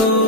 Oh.